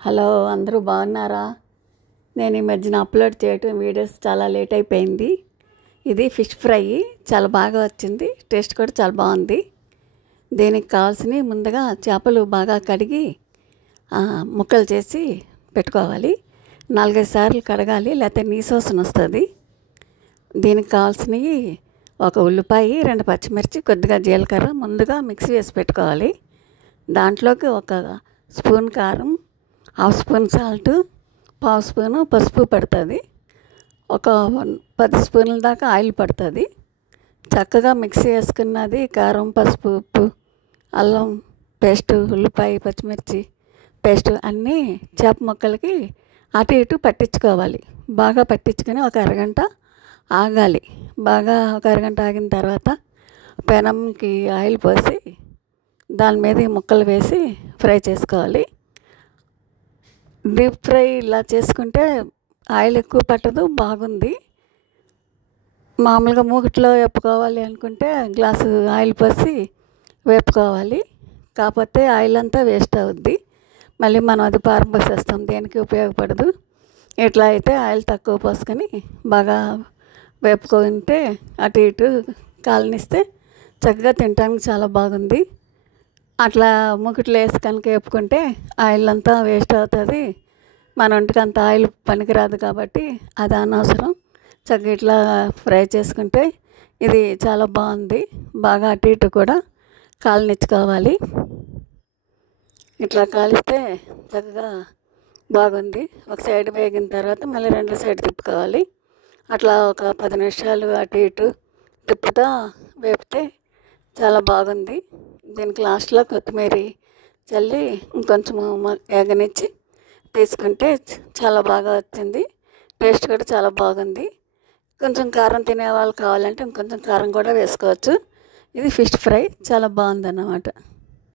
Hello, అందరూ బాగున్నారా? నేను ఈ మధ్యన అప్లోడ్ చేయటం వీడియోస్ చాలా లేట్ అయిపోయింది. ఇది ఫిష్ ఫ్రై చాలా బాగా వచ్చింది, టేస్ట్ కూడా చాలా బాగుంది. దీనికి కావాల్సినవి ముందుగా చేపలు బాగా కడిగి ముక్కలు చేసి పెట్టుకోవాలి. 4-5 సార్లు కడగాలి, లేకపోతే నీసోసన వస్తుంది. దీనికి కావాల్సినవి ఒక ఉల్లిపాయ, 2 పచ్చిమిర్చి, కొద్దిగా జీలకర్ర ముందుగా మిక్సీ వేసి పెట్టుకోవాలి. దాంట్లోకి ఒక స్పూన్ కారం, 1/2 స్పూన్ సాల్ట్, 1/2 స్పూను పసుపు పడుతుంది. ఒక 10 స్పూన్ల దాకా ఆయిల్ పడుతుంది. చక్కగా మిక్సీ వేసుకున్నది కారం, పసుపు, ఉప్పు, అల్లం పేస్టు, ఉల్లిపాయ, పచ్చిమిర్చి పేస్టు అన్నీ చేప ముక్కలకి అటు ఇటు పట్టించుకోవాలి. బాగా పట్టించుకొని ఒక అరగంట ఆగాలి. బాగా ఒక అరగంట ఆగిన తర్వాత పెనంకి ఆయిల్ పోసి దాని మీద ఈ ముక్కలు వేసి ఫ్రై చేసుకోవాలి. డీప్ ఫ్రై ఇలా చేసుకుంటే ఆయిల్ ఎక్కువ పట్టదు, బాగుంది. మామూలుగా మూగిట్లో వేపుకోవాలి అనుకుంటే గ్లాసు ఆయిల్ పోసి వేపుకోవాలి. కాకపోతే ఆయిల్ అంతా వేస్ట్ అవుద్ది, మళ్ళీ మనం అది పారబోసేస్తాం, దేనికి ఉపయోగపడదు. ఇట్లా అయితే ఆయిల్ తక్కువ పోసుకొని బాగా వేపుకుంటే అటు ఇటు కాలనిస్తే చక్కగా తినడానికి చాలా బాగుంది. అట్లా మూకిట్లో వేసి కనుక వేపుకుంటే ఆయిల్ అంతా వేస్ట్ అవుతుంది. మన ఒంటికి అంత ఆయిల్ పనికిరాదు కాబట్టి అది అనవసరం. చక్కగా ఇట్లా ఫ్రై చేసుకుంటే ఇది చాలా బాగుంది. బాగా అటు ఇటు కూడా కాలనిచ్చుకోవాలి. ఇట్లా కాలిస్తే చక్కగా బాగుంది. ఒక సైడ్ వేగిన తర్వాత మళ్ళీ 2 సైడ్ తిప్పుకోవాలి. అట్లా ఒక 10 నిమిషాలు అటు ఇటు తిప్పుతా వేపితే చాలా బాగుంది. దీనికి లాస్ట్లో కొత్తిమీర చల్లి ఇంకొంచెం వేగనిచ్చి తీసుకుంటే చాలా బాగా వచ్చింది. టేస్ట్ కూడా చాలా బాగుంది. కొంచెం కారం తినే వాళ్ళు కావాలంటే ఇంకొంచెం కారం కూడా వేసుకోవచ్చు. ఇది ఫిష్ ఫ్రై చాలా బాగుందన్నమాట.